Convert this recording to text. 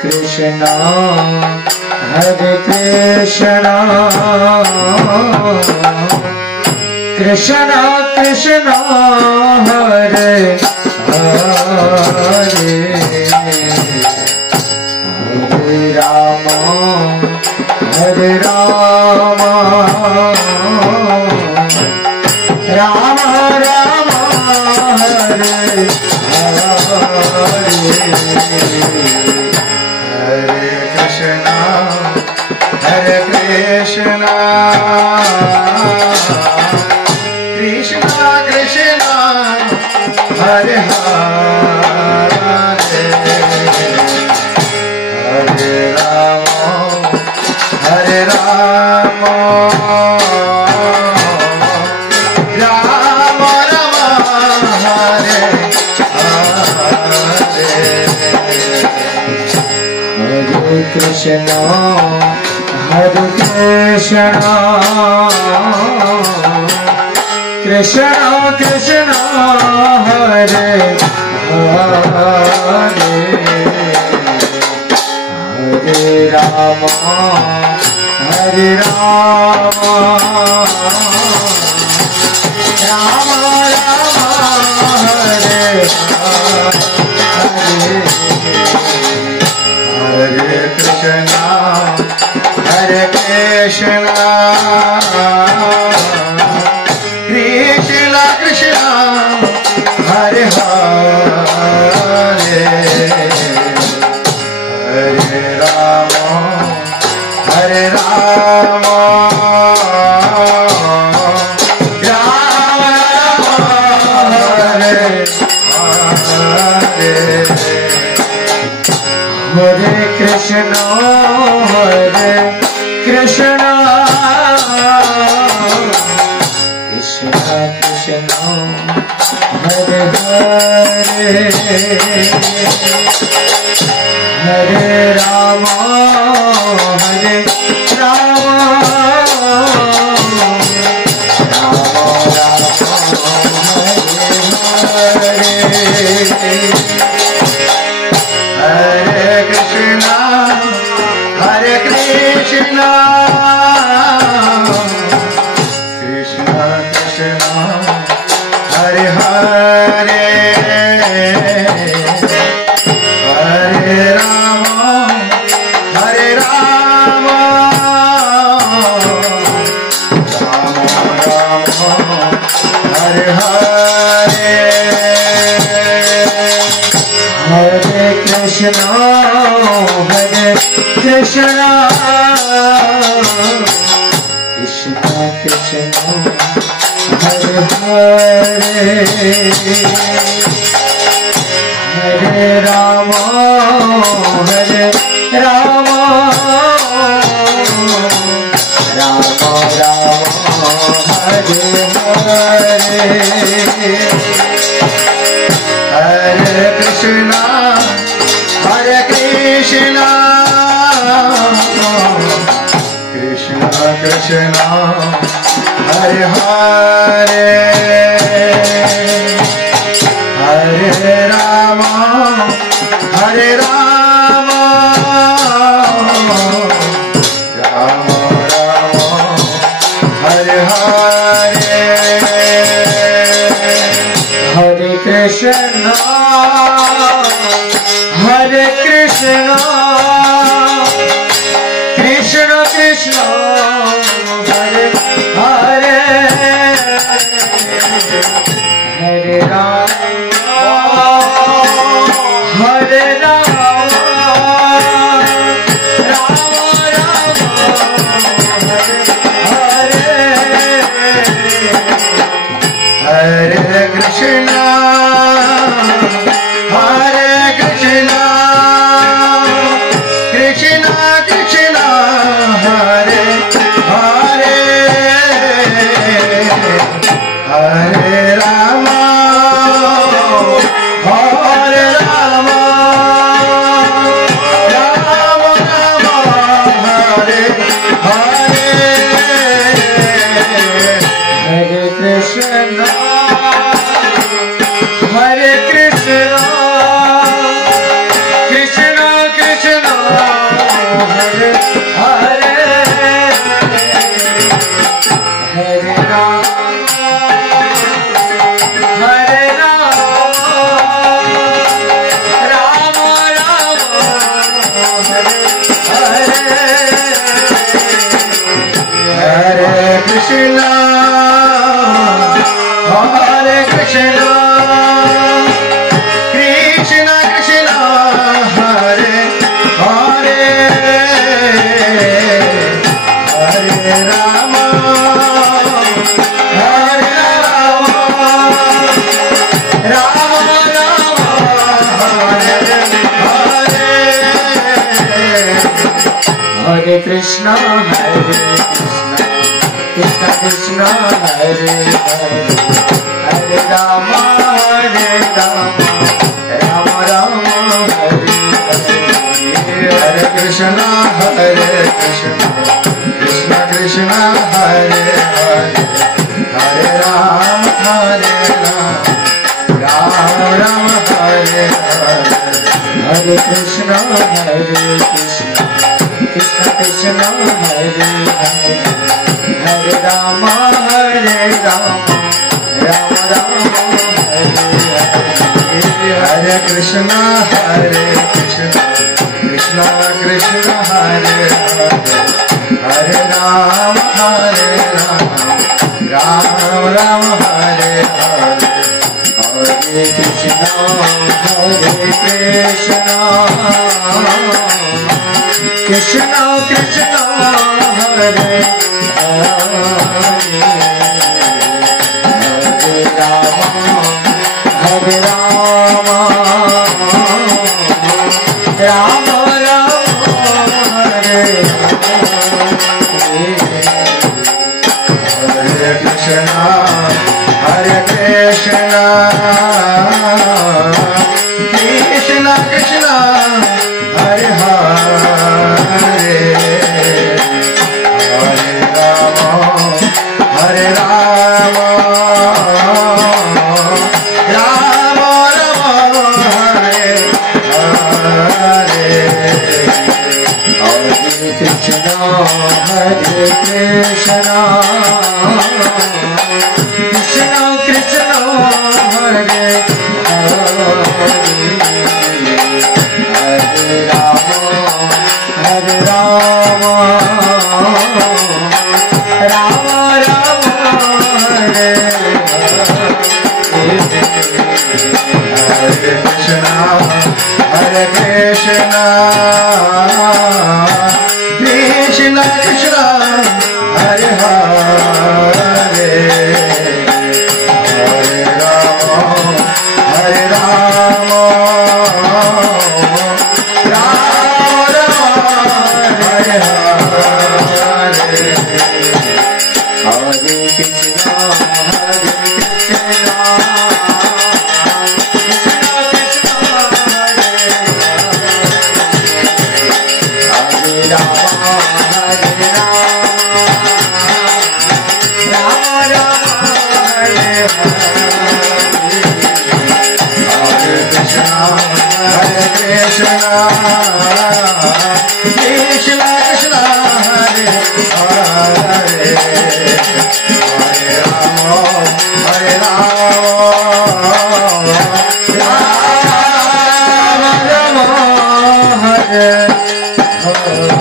Krishna Hare Krishna Krishna Krishna Hare Hare Hare Rama Hare Rama Rama Rama Hare Hare Hare Krishna Hare Krishna Krishna Krishna Hare Hare Hare Rama Hare Rama Rama Rama Hare Hare Krishna Hare Krishna Krishna Krishna Hare Hare Hare Rama Hare Rama Rama Rama Hare Hare Hare Krishna Hare Krishna Krishna Krishna Hare Hare Hare Rama Hare Rama Rama Rama Hare Hare Hare Krishna Hare Krishna Krishna Krishna Hare Hare Hare Rama Hare Rama Rama Rama Hare Hare Krishna Hare Krishna Krishna Krishna Hare Hare Hare Rama Hare Rama Rama Rama Hare Hare Hare Krishna Hare Krishna Krishna Krishna Hare Hare Hare Rama Hare Rama Rama Rama Hare Hare Hare Krishna Hare Krishna Krishna Krishna Hare Hare Hare Rama Hare Rama Rama Rama Hare Hare Hare Krishna Hare Krishna Krishna Krishna Hare Hare Hare Rama Hare Rama Hare Krishna, Krishna Krishna, Hare Hare, Hare Rama, Rama Rama, Hare Hare, Hare Krishna, Krishna Krishna, Hare Hare, Hare Rama, Rama Rama, Hare Hare, Hare Krishna, Krishna Krishna, Hare Hare, Hare Rama, Rama Rama, Hare Hare, Hare Krishna, Krishna Krishna, Hare Hare, Hare Rama, Rama Rama, Hare Hare, Hare Krishna, Krishna Krishna, Hare Hare, Hare Rama, Rama Rama, Hare Hare, Hare Krishna, Krishna Krishna, Hare Hare, Hare Rama, Rama Rama, Hare Hare, Hare Krishna, Krishna Krishna, Hare Hare, Hare Rama, Rama Rama, Hare Hare, Hare Krishna, Krishna Krishna, Hare Hare, Hare Rama, Rama Hare Krishna, Hare